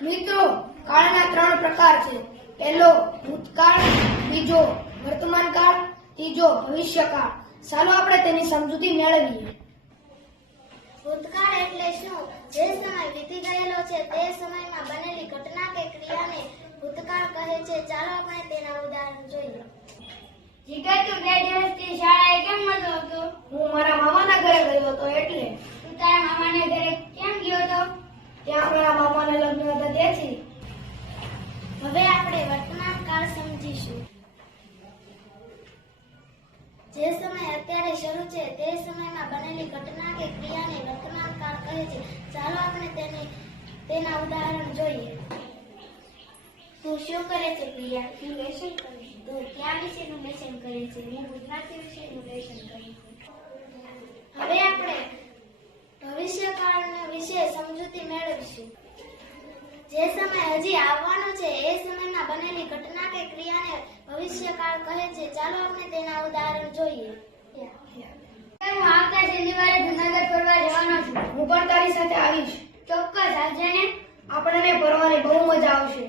મિત્રો, કાળના ત્રણ પ્રકાર છે. પહેલો ભૂતકાળ, બીજો વર્તમાન કાળ, ત્રીજો ભવિષ્યકાળ. ચાલો આપણે તેની સમજૂતી મેળવીએ. ભૂતકાળ એટલે શું? જે સમય વીતી ગયેલો છે તે સમયમાં બનેલી ઘટના કે ક્રિયાને ભૂતકાળ કહે છે. ચાલો આપણે તેના ઉદાહરણ જોઈએ. જીગર, તું 2 દિવસથી શાળાએ કેમ નતો આવતો? હું મારા મામાના ઘરે ગયો હતો એટલે. તું તારા મામાને ઘરે કેમ ગયો હતો? ત્યાં મારા મામાના લગ્ન હતા તેથી. હવે આપણે વર્તમાન કાળ સમજીશું. જે સમય અત્યારે શરૂ છે તે સમયમાં બનેલી ઘટના કે ક્રિયાને વર્તમાન કાળ કહે છે. ચાલો આપણે તેના ઉદાહરણ જોઈએ. તું શું કરે છે પ્રિયા? હું લેસન કરું છું. તું કયા વિષયનું લેસન કરે છે? હું ગુજરાતી વિષયનું લેસન કરું છું. હવે આપણે ભવિષ્યકાળના વિશે સમજૂતી મેળવીશું. જે સમય હજી આવવાનો છે એ સમયમાં બનેલી ઘટના કે ક્રિયાને ભવિષ્યકાળ કહે છે. ચાલો આપણે તેના ઉદાહરણ જોઈએ. હું આવતા શનિવારે જૂનાગઢ ફરવા જવાનો છું. હું પણ તારી સાથે આવીશ. ચોક્કસ આવજે ને. આપણને ફરવાની બહુ મજા આવશે.